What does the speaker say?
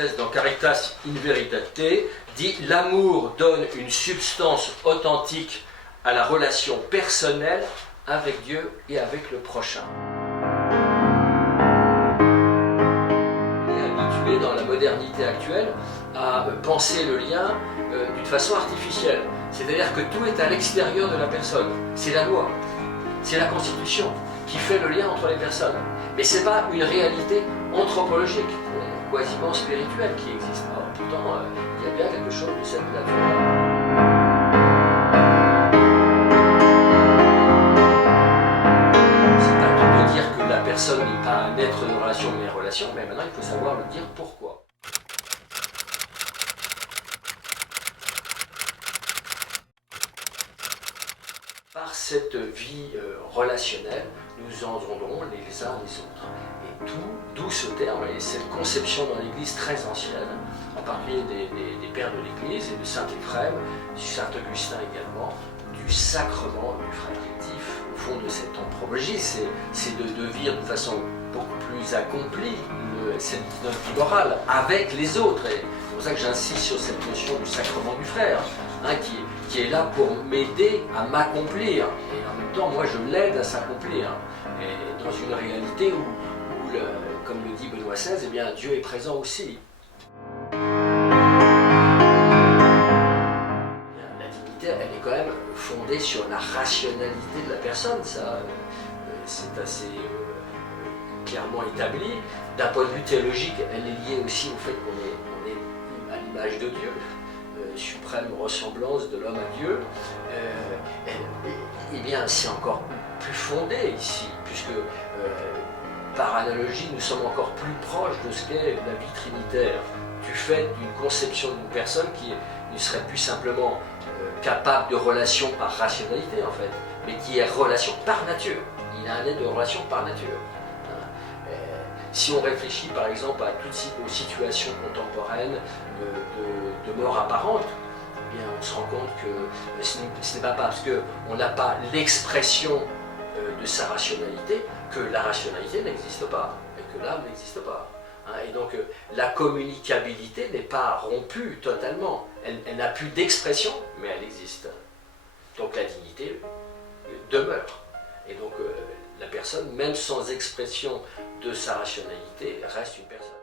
XVI dans Caritas in Veritate dit « L'amour donne une substance authentique à la relation personnelle avec Dieu et avec le prochain. » On est habitué dans la modernité actuelle à penser le lien d'une façon artificielle. C'est-à-dire que tout est à l'extérieur de la personne. C'est la loi, c'est la Constitution qui fait le lien entre les personnes. Mais ce n'est pas une réalité anthropologique, quasiment spirituelle qui existe. Alors, pourtant, il y a bien quelque chose de cette nature. C'est pas tout de dire que la personne n'est pas un être de relation, mais une relation, mais maintenant il faut savoir le dire pourquoi. Par cette vie relationnelle, nous entendons les uns les autres. Et d'où ce terme et cette conception dans l'Église très ancienne, en particulier des pères de l'Église et de Saint Éphrem, du Saint Augustin également, du sacrement du frère. Au fond de cette anthropologie, c'est de vivre de façon beaucoup plus accomplie cette vie morale avec les autres. Et c'est pour ça que j'insiste sur cette notion du sacrement du frère, hein, qui est là pour m'aider à m'accomplir. Et en même temps, moi, je l'aide à s'accomplir. Et dans une réalité où comme le dit Benoît XVI, eh bien, Dieu est présent aussi. La dignité, elle est quand même fondée sur la rationalité de la personne. Ça, c'est assez clairement établi. D'un point de vue théologique, elle est liée aussi au fait qu'on est à l'image de Dieu. Suprême ressemblance de l'homme à Dieu, eh bien c'est encore plus fondé ici, puisque par analogie nous sommes encore plus proches de ce qu'est la vie trinitaire, du fait d'une conception d'une personne qui ne serait plus simplement capable de relation par rationalité en fait, mais qui est relation par nature. Il a un être de relation par nature. Si on réfléchit par exemple à toutes aux situations contemporaines de mort apparente, eh bien, on se rend compte que ce n'est pas parce qu'on n'a pas l'expression de sa rationalité que la rationalité n'existe pas et que l'âme n'existe pas. Et donc la communicabilité n'est pas rompue totalement, elle n'a plus d'expression, mais elle existe. Donc la dignité demeure. Et donc la personne, même sans expression de sa rationalité, reste une personne.